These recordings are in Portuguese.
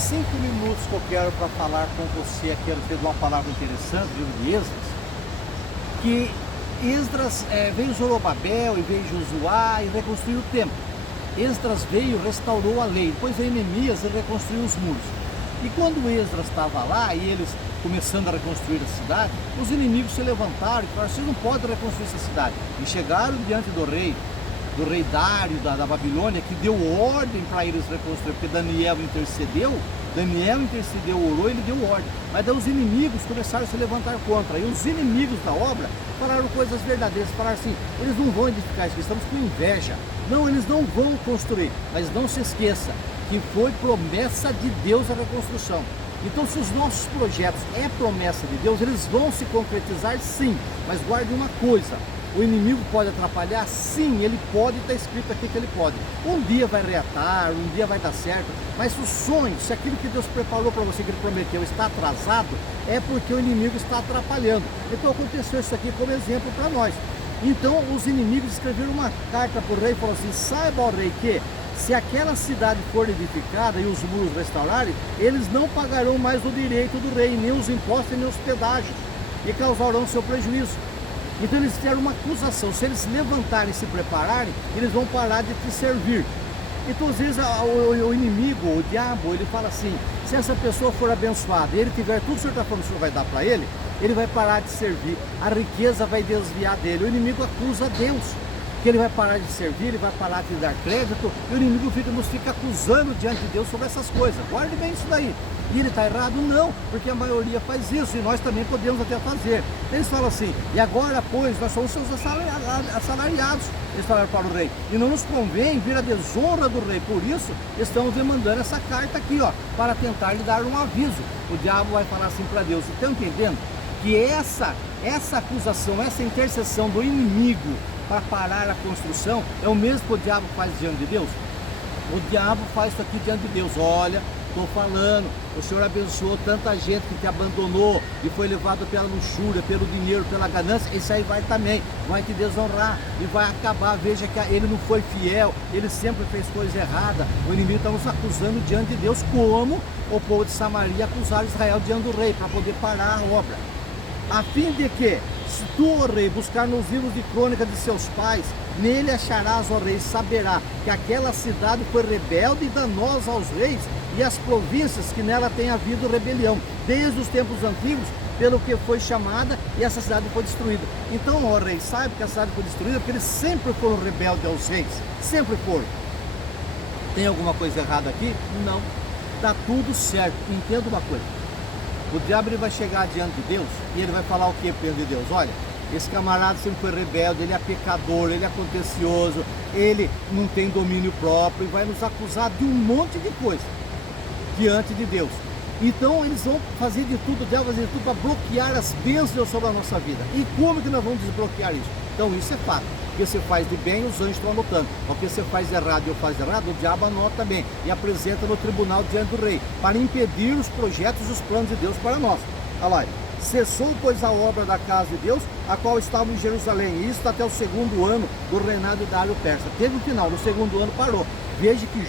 5 minutos que eu quero para falar com você aqui, eu tenho uma palavra interessante, livro de Esdras, que Esdras veio Zorobabel e veio Josué e reconstruiu o templo. Esdras veio e restaurou a lei, depois veio Neemias e reconstruiu os muros. E quando Esdras estava lá e eles começando a reconstruir a cidade, os inimigos se levantaram e falaram: vocês não podem reconstruir essa cidade. E chegaram diante do rei Dário da Babilônia, que deu ordem para eles reconstruir, porque Daniel intercedeu, orou, ele deu ordem. Mas daí os inimigos começaram a se levantar contra, e os inimigos da obra falaram coisas verdadeiras, falaram assim: eles não vão edificar isso, estamos com inveja. Não, eles não vão construir, mas não se esqueça que foi promessa de Deus a reconstrução. Então, se os nossos projetos é promessa de Deus, eles vão se concretizar sim, mas guarde uma coisa: o inimigo pode atrapalhar? Sim, ele pode, está escrito aqui que ele pode. Um dia vai reatar, um dia vai dar certo, mas o sonho, se aquilo que Deus preparou para você, que ele prometeu, está atrasado, é porque o inimigo está atrapalhando. Então aconteceu isso aqui como exemplo para nós. Então os inimigos escreveram uma carta para o rei e falaram assim: saiba, ó rei, que se aquela cidade for edificada e os muros restaurarem, eles não pagarão mais o direito do rei, nem os impostos, nem os pedágios, e causarão seu prejuízo. Então eles fizeram uma acusação: se eles se levantarem e se prepararem, eles vão parar de te servir. Então às vezes o inimigo, o diabo, ele fala assim: se essa pessoa for abençoada e ele tiver tudo que o senhor está falando que o senhor vai dar para ele vai parar de servir, a riqueza vai desviar dele. O inimigo acusa Deus, que ele vai parar de servir, ele vai parar de dar crédito, e o inimigo nos fica acusando diante de Deus sobre essas coisas. Guarde bem isso daí. E ele está errado? Não, porque a maioria faz isso, e nós também podemos até fazer. Eles falam assim: e agora, pois, nós somos seus assalariados, eles falaram para o rei, e não nos convém vir a desonra do rei, por isso estamos demandando essa carta aqui, ó, para tentar lhe dar um aviso. O diabo vai falar assim para Deus: estão entendendo que essa acusação, essa intercessão do inimigo para parar a construção é o mesmo que o diabo faz diante de Deus? O diabo faz isso aqui diante de Deus: olha, estou falando, o Senhor abençoou tanta gente que te abandonou e foi levado pela luxúria, pelo dinheiro, pela ganância. Isso aí vai também, vai te desonrar e vai acabar. Veja que ele não foi fiel, ele sempre fez coisa errada. O inimigo está nos acusando diante de Deus, como o povo de Samaria acusaram Israel diante do rei, para poder parar a obra. A fim de que, se tu, ó rei, buscar nos livros de crônica de seus pais, nele acharás, ó rei, saberá que aquela cidade foi rebelde e danosa aos reis e às províncias que nela tem havido rebelião, desde os tempos antigos, pelo que foi chamada, e essa cidade foi destruída. Então, ó rei, sabe que a cidade foi destruída porque eles sempre foram rebeldes aos reis, sempre foram. Tem alguma coisa errada aqui? Não, está tudo certo. Entenda uma coisa: o diabo ele vai chegar diante de Deus e ele vai falar o que diante de Deus? Olha, esse camarada sempre foi rebelde, ele é pecador, ele é contencioso, ele não tem domínio próprio, e vai nos acusar de um monte de coisa diante de Deus. Então eles vão fazer de tudo, o diabo vai fazer de tudo para bloquear as bênçãos sobre a nossa vida. E como que nós vamos desbloquear isso? Então isso é fato. O que você faz de bem, os anjos estão anotando. O que você faz de errado e eu faço de errado, o diabo anota também e apresenta no tribunal diante do rei, para impedir os projetos e os planos de Deus para nós. Olha lá: cessou, pois, a obra da casa de Deus, a qual estava em Jerusalém, e isso até o 2º ano do reinado de Dário Persa. Teve um final, no 2º ano parou. Veja que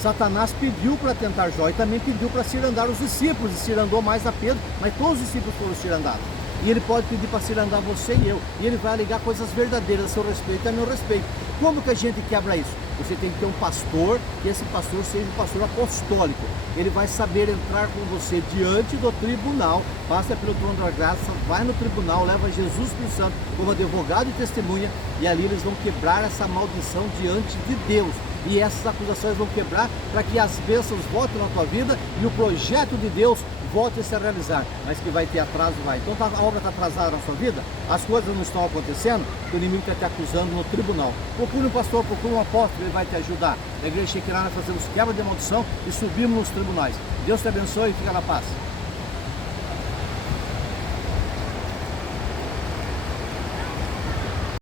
Satanás pediu para tentar Jó, e também pediu para cirandar os discípulos, e cirandou mais a Pedro, mas todos os discípulos foram cirandados. E ele pode pedir para cirandar você e eu, e ele vai alegar coisas verdadeiras a seu respeito e a meu respeito. Como que a gente quebra isso? Você tem que ter um pastor, e esse pastor seja um pastor apostólico. Ele vai saber entrar com você diante do tribunal, passa pelo trono da graça, vai no tribunal, leva Jesus Espírito Santo como advogado e testemunha, e ali eles vão quebrar essa maldição diante de Deus. E essas acusações vão quebrar para que as bênçãos voltem na tua vida e o projeto de Deus volte a se realizar. Mas que vai ter atraso, vai. Então a obra está atrasada na sua vida, as coisas não estão acontecendo, o inimigo está te acusando no tribunal. Procure um pastor, procure um apóstolo, ele vai te ajudar. A igreja Shekinah nós fazemos quebra de maldição e subimos nos tribunais. Deus te abençoe e fica na paz.